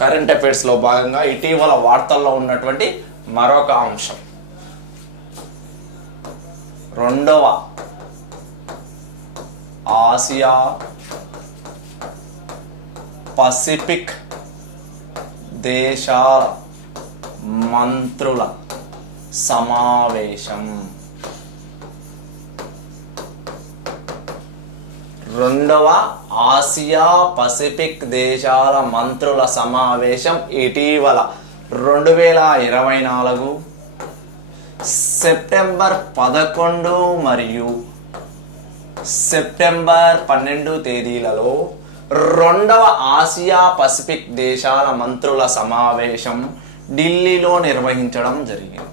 Current అఫైర్స్లో భాగంగా ఇటీవల వార్తల్లో ఉన్నటువంటి మరొక అంశం, రెండవ ఆసియా పసిఫిక్ దేశాల మంత్రుల సమావేశం. రెండవ ఆసియా పసిఫిక్ దేశాల మంత్రుల సమావేశం ఇటీవల 2024 సెప్టెంబర్ 11 మరియు సెప్టెంబర్ 12 తేదీలలో రెండవ ఆసియా పసిఫిక్ దేశాల మంత్రుల సమావేశం ఢిల్లీలో నిర్వహించడం జరిగింది.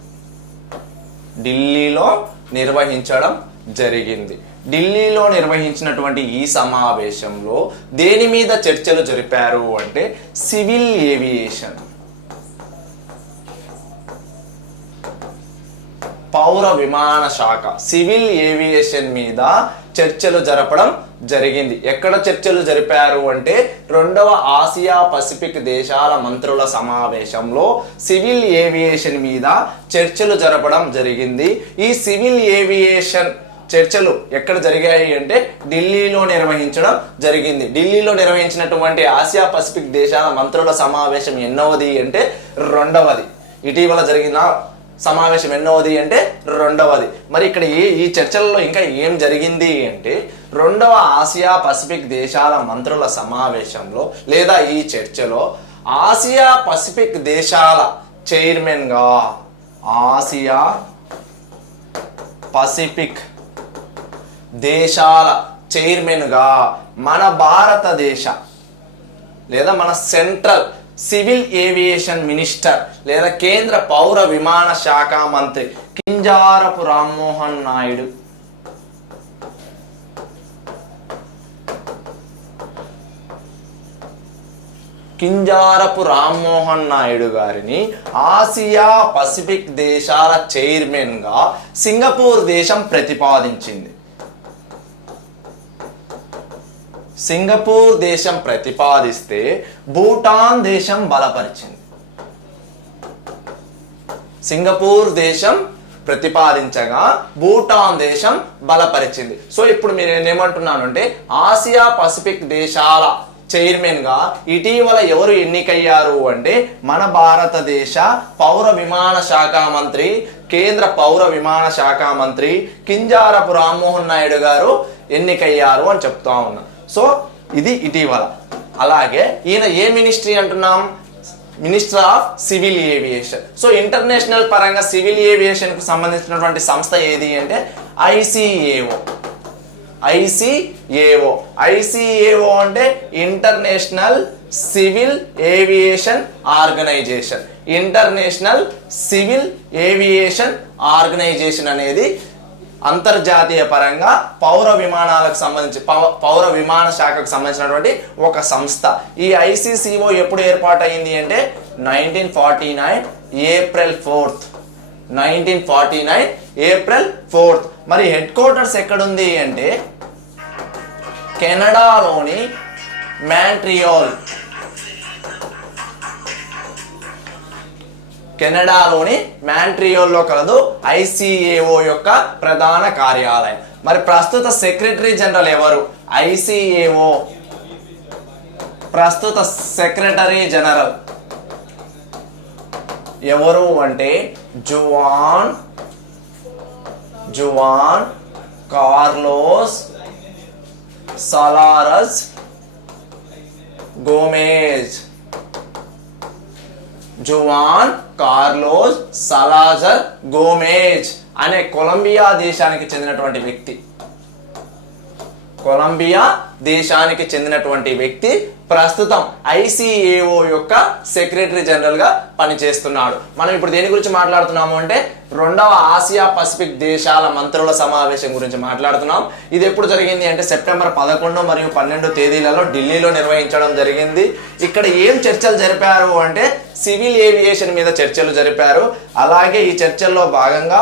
ఢిల్లీలో నిర్వహించినటువంటి ఈ సమావేశంలో దేని మీద చర్చలు జరిపారు అంటే సివిల్ ఏవియేషన్, పౌర విమాన శాఖ, సివిల్ ఏవియేషన్ మీద చర్చలు జరపడం జరిగింది. ఎక్కడ చర్చలు జరిపారు అంటే రెండవ ఆసియా పసిఫిక్ దేశాల మంత్రుల సమావేశంలో సివిల్ ఏవియేషన్ మీద చర్చలు జరపడం జరిగింది. ఈ సివిల్ ఏవియేషన్ చర్చలు ఎక్కడ జరిగాయి అంటే ఢిల్లీలో నిర్వహించడం జరిగింది. ఢిల్లీలో నిర్వహించినటువంటి ఆసియా పసిఫిక్ దేశాల మంత్రుల సమావేశం ఎన్నవది అంటే రెండవది. ఇటీవల జరిగిన సమావేశం ఎన్నవది అంటే రెండవది. మరి ఇక్కడ ఈ చర్చలలో ఇంకా ఏం జరిగింది అంటే రెండవ ఆసియా పసిఫిక్ దేశాల మంత్రుల సమావేశంలో లేదా ఈ చర్చలో ఆసియా పసిఫిక్ దేశాల చైర్మన్గా, ఆసియా పసిఫిక్ దేశాల చైర్మన్గా మన భారతదేశ లేదా మన సెంట్రల్ సివిల్ ఏవియేషన్ మినిస్టర్ లేదా కేంద్ర పౌర విమాన శాఖ మంత్రి కింజారపు రామ్మోహన్ నాయుడు గారిని ఆసియా పసిఫిక్ దేశాల చైర్మన్గా సింగపూర్ దేశం ప్రతిపాదించింది. సింగపూర్ దేశం ప్రతిపాదిస్తే భూటాన్ దేశం బలపరిచింది. సింగపూర్ దేశం ప్రతిపాదించగా భూటాన్ దేశం బలపరిచింది. సో ఇప్పుడు మీరు ఏమంటున్నాను అంటే ఆసియా పసిఫిక్ దేశాల చైర్మన్గా ఇటీవల ఎవరు ఎన్నికయ్యారు అంటే మన భారతదేశ పౌర విమాన శాఖ మంత్రి, కేంద్ర పౌర విమాన శాఖ మంత్రి కింజారపు రామ్మోహన్ నాయుడు గారు ఎన్నికయ్యారు అని చెప్తా ఉన్నా. సో ఇది ఇటీవల. అలాగే ఈయన ఏ మినిస్ట్రీ అంటున్నాం? Minister of civil aviation. So international పరంగా సివిల్ ఏవియేషన్ కు సంబంధించినటువంటి సంస్థ ఏది అంటే ఐసిఏఓ అంటే international civil aviation organization. International civil aviation organization అనేది అంతర్జాతీయ పరంగా పౌర విమానాలకు సంబంధించి పౌర విమాన శాఖకు సంబంధించినటువంటి ఒక సంస్థ. ఈ ఐసిసిఓ ఎప్పుడు ఏర్పాటైంది అంటే 1949 ఏప్రిల్ 4th. మరి హెడ్ క్వార్టర్స్ ఎక్కడుంది అంటే కెనడాలోని మాంట్రియోల్లో కలదు ఐసిఏఓ యొక్క ప్రధాన కార్యాలయం. మరి ప్రస్తుత సెక్రటరీ జనరల్ ఎవరు? ఐసిఏఓ ప్రస్తుత సెక్రటరీ జనరల్ ఎవరు అంటే Juan Carlos Salazar Gomez. Juan Carlos Salazar Gomez అనే కొలంబియా దేశానికి చెందినటువంటి వ్యక్తి ప్రస్తుతం ఐసిఏఓ యొక్క సెక్రటరీ జనరల్ గా పనిచేస్తున్నాడు. మనం ఇప్పుడు దేని గురించి మాట్లాడుతున్నాము అంటే రెండవ ఆసియా పసిఫిక్ దేశాల మంత్రుల సమావేశం గురించి మాట్లాడుతున్నాం. ఇది ఎప్పుడు జరిగింది అంటే సెప్టెంబర్ 11 మరియు 12 తేదీలలో ఢిల్లీలో నిర్వహించడం జరిగింది. ఇక్కడ ఏం చర్చలు జరిపారు అంటే సివిల్ ఏవియేషన్ మీద చర్చలు జరిపారు. అలాగే ఈ చర్చల్లో భాగంగా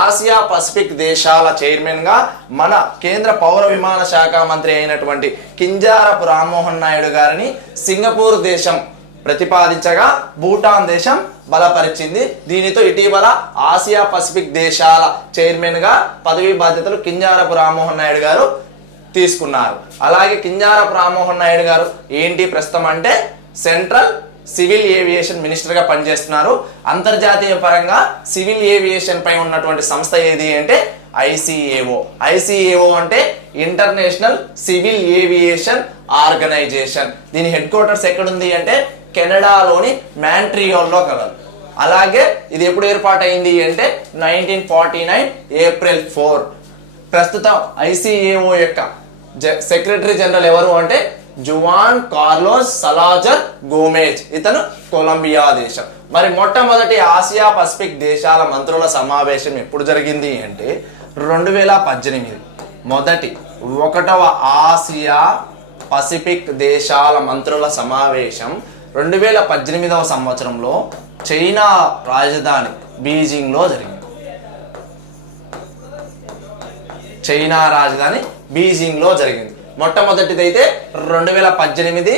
ఆసియా పసిఫిక్ దేశాల చైర్మన్ గా మన కేంద్ర పౌర విమాన శాఖ మంత్రి అయినటువంటి కింజారపు రామ్మోహన్ నాయుడు గారిని సింగపూర్ దేశం ప్రతిపాదించగా భూటాన్ దేశం బలపరిచింది. దీనితో ఇటీవల ఆసియా పసిఫిక్ దేశాల చైర్మన్ గా పదవీ బాధ్యతలు కింజారపు రామ్మోహన్ నాయుడు గారు తీసుకున్నారు. అలాగే కింజారపు రామ్మోహన్ నాయుడు గారు ఏంటి ప్రస్తుతం అంటే సెంట్రల్ సివిల్ ఏవియేషన్ మినిస్టర్ గా పనిచేస్తున్నారు. అంతర్జాతీయ పరంగా సివిల్ ఏవియేషన్ పై ఉన్నటువంటి సంస్థ ఏది అంటే ఐసిఏఓ. ఐసిఏఓ అంటే ఇంటర్నేషనల్ సివిల్ ఏవియేషన్ ఆర్గనైజేషన్. దీని హెడ్ క్వార్టర్స్ ఎక్కడుంది అంటే కెనడాలోని మాంట్రియాల్లో కలదు. అలాగే ఇది ఎప్పుడు ఏర్పాటైంది అంటే 1949 ఏప్రిల్ 4. ప్రస్తుతం ఐసిఏఓ యొక్క సెక్రటరీ జనరల్ ఎవరు అంటే జువాన్ కార్లోస్ సలాజర్ గోమెజ్. ఇతను కొలంబియా దేశం. మరి మొట్టమొదటి ఆసియా పసిఫిక్ దేశాల మంత్రుల సమావేశం ఎప్పుడు జరిగింది అంటే 2018. మొదటి 1వ ఆసియా పసిఫిక్ దేశాల మంత్రుల సమావేశం 2018వ సంవత్సరంలో చైనా రాజధాని బీజింగ్లో జరిగింది. చైనా రాజధాని బీజింగ్లో జరిగింది. మొట్టమొదటిదైతే 2018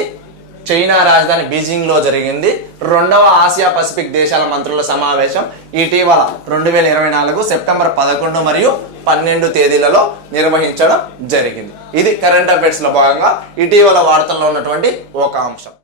చైనా రాజధాని బీజింగ్ లో జరిగింది. రెండవ ఆసియా పసిఫిక్ దేశాల మంత్రుల సమావేశం ఇటీవల 2024 సెప్టెంబర్ 11 మరియు 12 తేదీలలో నిర్వహించడం జరిగింది. ఇది కరెంట్ అఫైర్స్ లో భాగంగా ఇటీవల వార్తల్లో ఉన్నటువంటి ఒక అంశం.